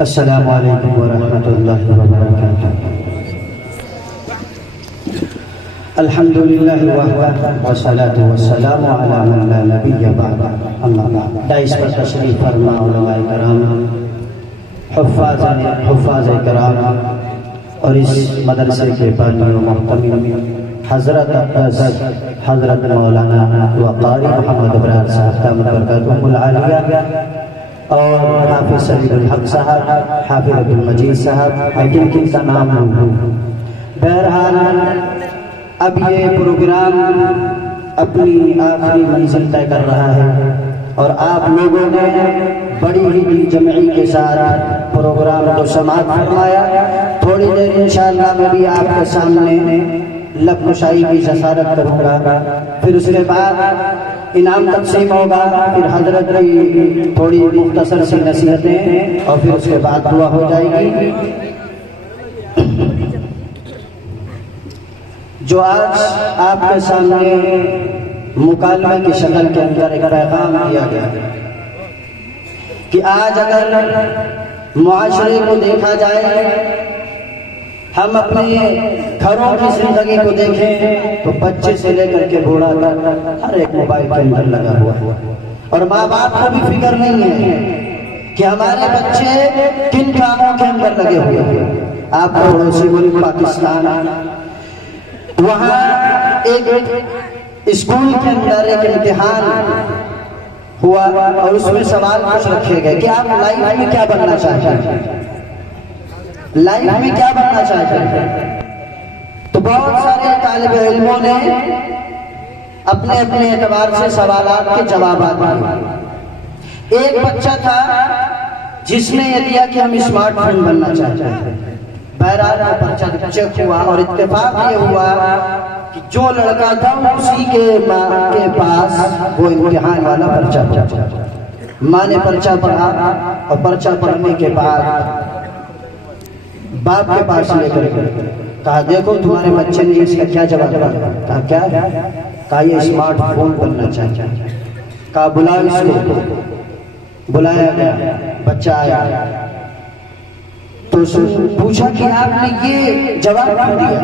السلام علیکم ورحمۃ اللہ وبرکاتہ۔ الحمد للہ وحدہ والصلاة والسلام علی من لا نبی بعدہ، اما بعد۔ دائس پر تشریف فرما علماء کرام، حفاظ کرام اور اس مدرسے کے بانی و محتمین حضرت مولانا وقاری محمد ابرار صاحب دامت برکاتہم العالیہ اور حافظ سعید الحق صاحب، حافظ عبد المجید صاحب، کن کا نام ہو۔ بہرحال اب یہ پروگرام اپنی آخری منزل طے کر رہا ہے اور آپ لوگوں نے بڑی ہی جمعی کے ساتھ پروگرام کو سماعت فرمایا۔ تھوڑی دیر انشاءاللہ میں بھی آپ کے سامنے لب کشائی کی جسارت کروں گا، پھر اس کے بعد انعام تقسیم ہوگا، پھر حضرت کی تھوڑی مختصر سی نصیحتیں اور پھر اس کے بعد دعا ہو جائے گی۔ جو آج آپ کے سامنے مکالمے کی شکل کے اندر ایک پیغام دیا گیا کہ آج اگر معاشرے کو دیکھا جائے، ہم اپنے گھروں کی زندگی کو دیکھیں تو بچے سے لے کر کے بوڑھا تک ہر ایک موبائل کے اندر لگا ہوا ہے، اور ماں باپ کو بھی فکر نہیں ہے کہ ہمارے بچے کن کاموں کے اندر لگے ہوئے ہیں۔ آپ پڑوسی ملک پاکستان، وہاں ایک اسکول کے اندر ایک امتحان ہوا اور اس میں سوال کچھ رکھے گئے کہ آپ لائف میں کیا بننا چاہتے ہیں، لائف میں کیا بننا چاہتے ہیں۔ تو بہت سارے طالب علموں نے اپنے اپنے اعتبار سے سوالات کے جوابات دیے۔ ایک بچہ تھا جس نے یہ دیا کہ ہم اسمارٹ فون بننا چاہتے ہیں۔ بہرحال وہ پرچہ چیک ہوا اور اتفاق یہ ہوا کہ جو لڑکا تھا اسی کے ماں کے پاس وہ امتحان والا پرچہ پڑھا۔ ماں نے پرچہ پڑھا اور پرچہ پڑھنے کے بعد باپ کے پاس لے کر کہا دیکھو تمہارے بچے نے اس کا کیا جواب دیا۔ کہا کیا ہے؟ کہا یہ اسمارٹ فون بننا چاہتا ہے۔ کہا بلاؤ اس کو۔ بلایا گیا، بچہ آیا تو پوچھا کہ آپ نے یہ جواب کیوں دیا؟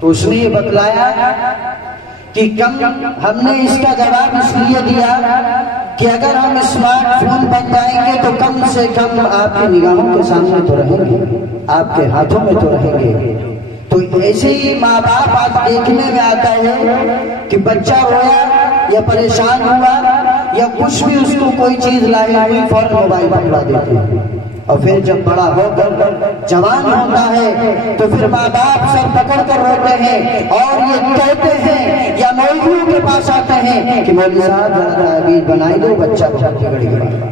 تو اس نے یہ بتلایا کہ ہم نے اس کا جواب اس لیے دیا کہ اگر ہم اسمارٹ فون بن جائیں گے تو کم سے کم آپ کی نگاہوں کے سامنے تو رہیں گے، آپ کے ہاتھوں میں تو رہیں گے۔ تو ایسے ہی ماں باپ آج دیکھنے میں آتا ہے کہ بچہ رویا یا پریشان ہوا یا کچھ بھی اس کو کوئی چیز لائی ہوئی فوراً موبائل پکڑا دیتے ہیں، اور پھر جب بڑا ہو کر جوان ہوتا ہے تو پھر ماں باپ سر پکڑ کر روتے ہیں اور یہ کہتے ہیں یا مولویوں کے پاس آتے ہیں کہ مولوی صاحب تعبیر بنائی دو، بچہ بہت بگڑ گیا۔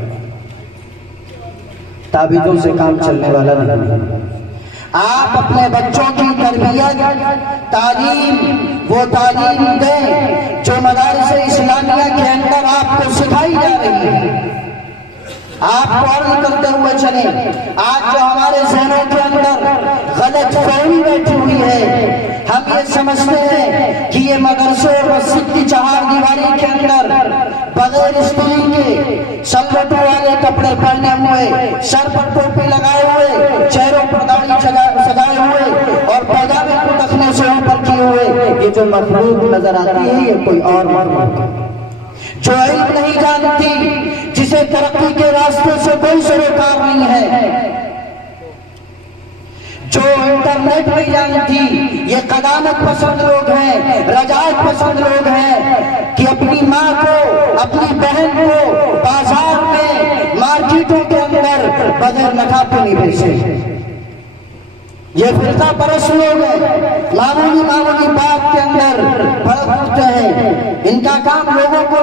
تعبیروں سے کام چلنے والا نہیں۔ آپ اپنے بچوں کی تربیت، تعلیم، وہ تعلیم دیں جو مدارس اسلامیہ کے اندر آپ کو سکھائی جا رہی ہے۔ آپ کو عرض کرتے ہوئے چلیں، آج جو ہمارے ذہنوں کے اندر غلط فہمی بیٹھی ہوئی ہے، ہم یہ سمجھتے ہیں کہ یہ مدرسے اور مسجد کی چہار دیواری کے اندر بغیر استری کے سلوٹوں والے کپڑے پہنے ہوئے، سر پر ٹوپی لگائے ہوئے، چہروں پر داڑھی سجائے ہوئے اور پیجامے کو ٹخنے سے اوپر کیے ہوئے یہ جو مخلوق نظر آتی ہے یہ کوئی اور مخلوق ہے جو علم نہیں جانتی، جسے ترقی کے راستے سے کوئی سروکار نہیں ہے، جو انٹرنیٹ نہیں جانتی۔ یہ قدامت پسند لوگ ہیں، رجعت پسند لوگ ہیں کہ اپنی ماں کو، اپنی بہن کو بازار میں، مارکیٹوں کے اندر بغیر نقاب کے نہیں بھیجتے۔ یہ فرقہ پرست لوگ ہیں، معمولی بات کے اندر بھڑک اٹھتے ہیں۔ ان کا کام لوگوں کو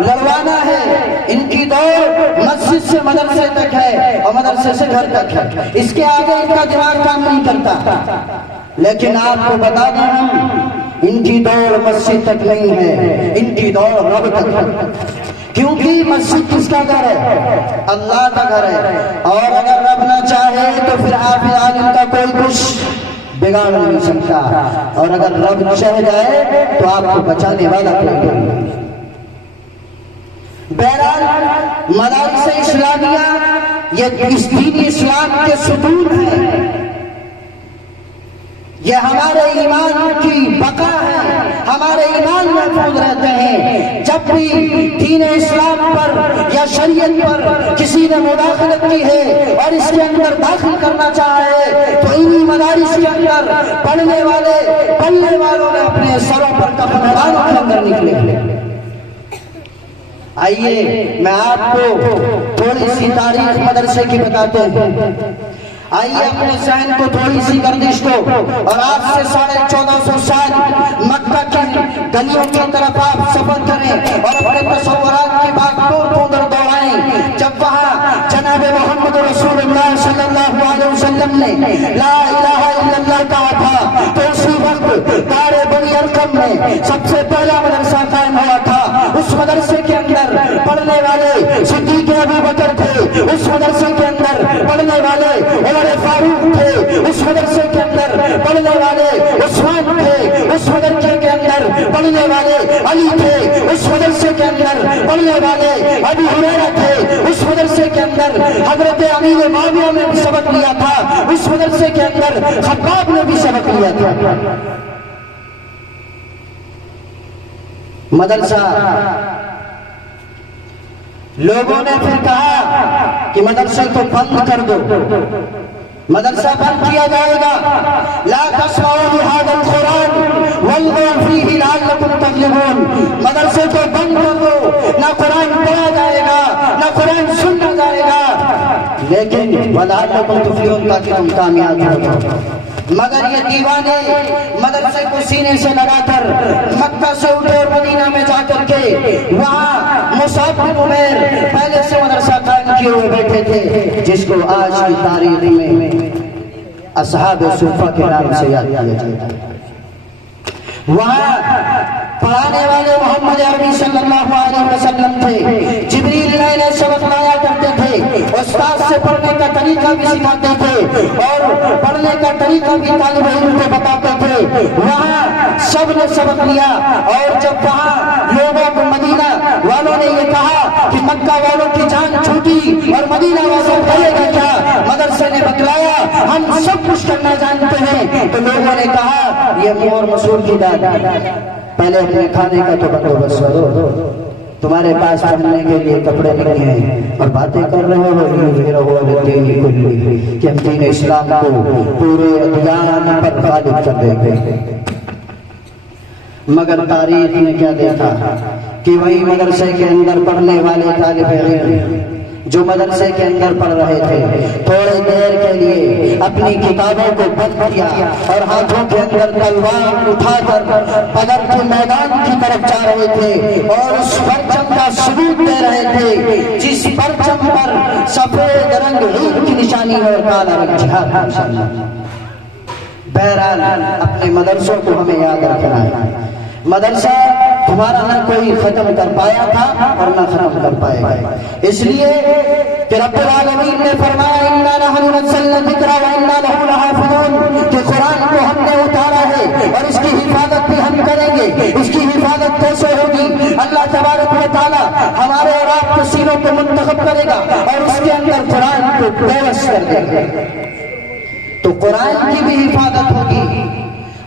لڑوانا ہے، ان کی دوڑ مسجد سے مدرسے تک ہے اور مدرسے سے گھر تک ہے، اس کے آگے ان کا دماغ کام نہیں کرتا۔ لیکن آپ کو بتا دیں ہم، ان کی دوڑ مسجد تک نہیں ہے، ان کی دوڑ رب تک ہے، کیونکہ مسجد کس کا گھر ہے؟ اللہ کا گھر ہے، اور اگر رب نہ چاہے تو پھر حافظ عالم کا کوئی کچھ بگاڑ نہیں سکتا، اور اگر رب چاہ جائے تو آپ کو بچانے والا کوئی نہیں۔ بہرحال مدارس اسلامیہ یہ اس دین اسلام کے ستون ہیں، یہ ہمارے ایمان کی بقا ہے، ہمارے ایمان محفوظ رہتے ہیں۔ جب بھی دین اسلام پر یا شریعت پر کسی نے مداخلت کی ہے اور اس کے اندر داخل کرنا چاہا ہے تو انہی مدارس کے اندر پڑھنے والوں نے اپنے سروں پر کفن اٹھا کر نکلے۔ آئیے میں آپ کو تھوڑی سی تاریخ مدرسے کی بتاتے ہیں۔ آئیے اپنے ذہن کو تھوڑی سی گردش کو اور آج سے 1450 سال مکہ کی گلیوں کی طرف آپ سفر کریں اور اپنے تصورات کی بات کو دوڑائیں۔ جب وہاں جناب محمد رسول اللہ صلی اللہ علیہ وسلم نے لا الہ الا اللہ کہا تھا تو اسی وقت دار بنی ارقم میں سب سے پہلا مدرسہ قائم ہوا تھا۔ اس مدرسے کے اندر پڑھنے والے صدیق ابو بکر تھے، اس مدرسے کے اندر پڑھنے والے عمر فاروق تھے، اس مدرسے کے اندر پڑھنے والے عثمان تھے، اس مدرسے کے اندر پڑھنے والے علی تھے، اس مدرسے کے اندر پڑھنے والے ابو ہریرہ تھے، اس مدرسے کے اندر حضرت امیر معاویہ نے بھی سبق لیا تھا، اس مدرسے کے اندر خباب نے بھی سبق لیا تھا۔ مدرسہ لوگوں نے پھر کہا کہ مدرسے کو بند کر دو، مدرسہ بند کیا جائے گا۔ لا تسمعوا لهذا القرآن والغوا فيه لعلكم تغلبون، مدرسے کو بند کر دو، نہ قرآن پڑھا جائے گا نہ قرآن سننا جائے گا، لیکن وَلَعَلَّكُمْ تُفْلِحُونَ تاکہ تم کامیاب ہو۔ مگر یہ دیوانے مدرسے کو سینے سے لگا کر مکہ سے اٹھے اور مدینہ میں جا کر کے وہاں مصعب بن عمیر پہلے سے مدرسہ قائم کیے ہوئے بیٹھے تھے، جس کو آج کی تاریخ میں اصحاب صفہ کے نام سے یاد کیا جاتا ہے۔ وہاں پڑھانے والے محمد عربی صلی اللہ علیہ وسلم تھے، جبریل نئے سبق لایا کرتے تھے، استاد سے پڑھنے کا طریقہ بھی سکھاتے تھے اور پڑھنے کا طریقہ بھی طالب علم کو بتاتے تھے۔ وہاں سب نے سبق لیا اور جب وہاں لوگوں کو مدینہ والوں نے یہ کہا کہ مکہ والوں کی جان چھوٹی اور مدینہ والوں کرے گا کیا، مدرسے نے بتلایا ہم سب کچھ کرنا جانتے ہیں، تو لوگوں نے کہا یہ مور مسور کی داد، پہلے اپنے کھانے کا تو بندوبست کرو، تمہارے پاس پہننے کے لیے کپڑے نہیں ہیں اور باتیں کر رہے ہو کہ ہم دین اسلام کو پورے ادیان پر غالب کر دیں گے۔ مگر تاریخ نے کیا دیکھا کہ وہی مدرسے کے اندر پڑھنے والے طالب علم جو مدرسے کے اندر پڑھ رہے تھے تھوڑے دیر کے لیے اپنی کتابوں کو بند کیا اور ہاتھوں کے اندر تلوار اٹھا کر بدر کے میدان کی طرف جا رہے تھے اور اس پرچم کا ثبوت دے رہے تھے جس پرچم پر سفید رنگ علم کی نشانی اور کالا رنگ جہاد کی نشانی۔ بہرحال اپنے مدرسوں کو ہمیں یاد رکھنا ہے، مدرسہ تمہارا نہ کوئی ختم کر پایا تھا اور نہ ختم کر پائے گا، اس لیے کہ رب العالمین نے فرمایا اِنَّا نَحْنُ نَزَّلْنَا الذِّكْرَ وَإِنَّا لَهُ لَحَافِظُونَ، کہ قرآن کو ہم نے اتارا ہے اور اس کی حفاظت بھی ہم کریں گے۔ اس کی حفاظت کیسے ہوگی؟ اللہ تبارک و تعالی ہمارے اور آپ کے سینوں کو منتخب کرے گا اور اس کے اندر قرآن کو پیوست کر دے گا، تو قرآن کی بھی حفاظت ہوگی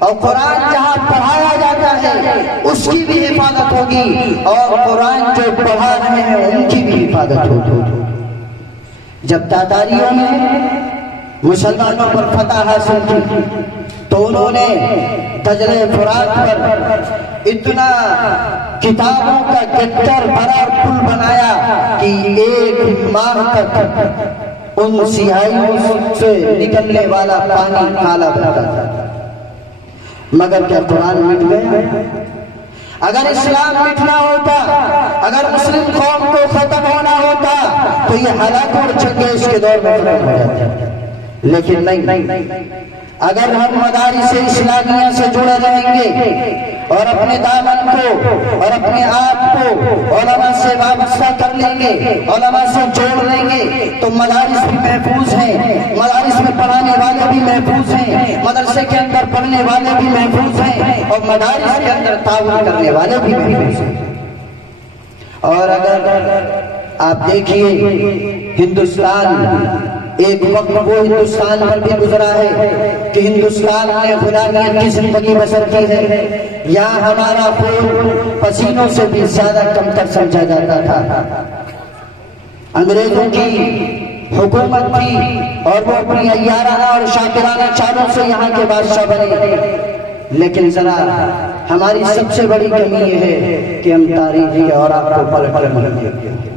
اور قرآن جہاں پڑھایا جاتا ہے اس کی بھی حفاظت ہوگی اور قرآن جو پڑھا رہے ہیں ان کی بھی حفاظت ہوگی۔ جب تاتاریوں نے مسلمانوں پر فتح حاصل کی تو انہوں نے دجلے فرات پر اتنا کتابوں کا گدر بھرا پل بنایا کہ ایک ماہ تک ان سیاہیوں سے نکلنے والا پانی کالا بہتا تھا۔ مگر کیا قرآن مٹ گیا؟ اگر اسلام مٹنا ہوتا، اگر مسلم قوم کو ختم ہونا ہوتا تو یہ ہلاک اور چنگیز کے دور میں ختم ہو جاتا، لیکن نہیں۔ اگر ہم مدارس اسلامیہ سے جڑے رہیں گے اور اپنے دامن کو اور اپنے آپ کو علماء سے وابستہ کر لیں گے، علماء سے جوڑ لیں گے تو مدارس بھی محفوظ ہیں، مدارس میں پڑھانے والے بھی محفوظ ہیں، مدرسے کے اندر پڑھنے والے بھی محفوظ ہیں اور مدارس کے اندر تعاون کرنے والے بھی محفوظ ہیں۔ اور اگر آپ دیکھیے ہندوستان ایک وقت وہ ہندوستان پر بھی گزرا ہے کہ ہندوستان نے غلامیت کی زندگی بسر کی ہے، یہاں ہمارا خون پسینوں سے بھی زیادہ کمتر سمجھا جاتا تھا۔ انگریزوں کی حکومت تھی اور وہ اپنی عیارانہ اور شاکرانہ چالوں سے یہاں کے بادشاہ بنے، لیکن ذرا ہماری سب سے بڑی کمی یہ ہے کہ ہم تاریخ کے اوراق کو پلٹ کر نہیں دیکھتے۔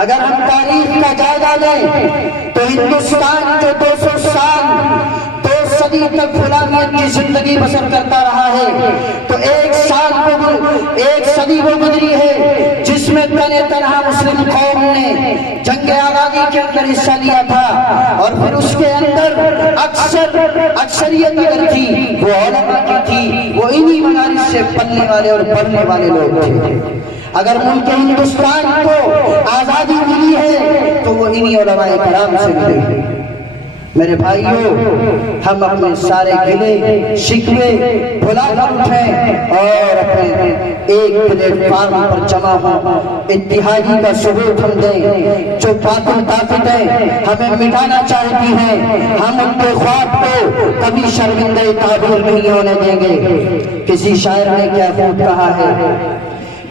اگر ہم تاریخ کا جائزہ لیں تو ہندوستان جو 200 سال 2 صدی تک غلامیت کی زندگی بسر کرتا رہا ہے، تو ایک صدی وہ گزری ہے جس میں تنِ تنہا مسلم قوم نے جنگ آزادی کے اندر حصہ لیا تھا، اور پھر اس کے اندر اکثریت اگر تھی وہ علماء کی تھی، وہ انہی مدارس سے پلنے والے اور پڑھنے والے لوگ تھے۔ اگر ملک ہندوستان کو آزادی ملی ہے تو وہ انہی علماء کرام سے ملی۔ میرے بھائیوں، ہم اپنے سارے گلے شکوے بھلا کر اٹھیں اور اپنے ایک پلیٹ فارم پر جمع ہوں، اتحادی کا ثبوت ہم دیں۔ جو باطل طاقتیں ہمیں مٹانا چاہتی ہیں، ہم ان کے خواب کو کبھی شرمندہ تعبیر نہیں ہونے دیں گے۔ کسی شاعر نے کیا خوب کہا ہے،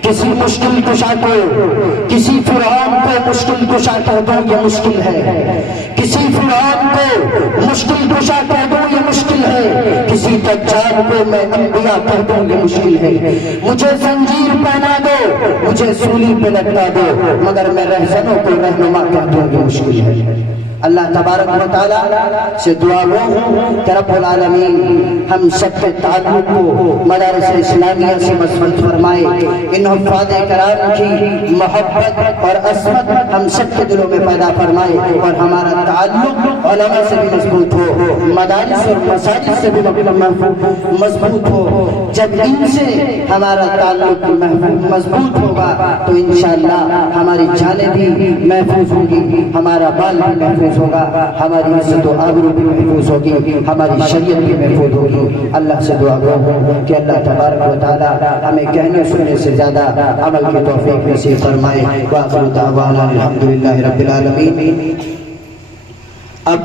کسی مشکل کشا کو، کسی فرعون کو مشکل کشا کہہ دوں یہ مشکل ہے، کسی فرعون کو مشکل کشا کہہ دوں یہ مشکل ہے، کسی دجال کو میں انبیاء کہہ دوں یہ مشکل ہے۔ مجھے زنجیر پہنا دو، مجھے سولی پہ لٹکا دو، مگر میں رہزنوں کو رہنما کہہ دوں یہ مشکل ہے۔ اللہ تبارک و تعالیٰ سے دعا گو ہوں کہ رب العالمین ہم سب کے تعلق کو مدارس اسلامیہ سے مضبوط فرمائے، ان حفاظ کرام کی محبت اور عظمت ہم سب کے دلوں میں پیدا فرمائے، اور ہمارا تعلق علماء سے بھی مضبوط ہو، مدارس اور مساجد سے بھی مضبوط ہو۔ جب ان سے ہمارا تعلق مضبوط ہوگا تو انشاءاللہ ہماری جانیں بھی محفوظ ہوں گی، ہمارا مال بھی محفوظ ہوگا، ہماری عزت و آبرو بھی محفوظ ہوگی، ہماری شریعت بھی محفوظ ہوگی۔ اللہ سے دعا گو کہ اللہ تبارک و تعالی ہمیں کہنے سننے سے زیادہ عمل کی توفیق نصیب فرمائے۔ وآخر دعوانا الحمدللہ رب العالمین۔ اب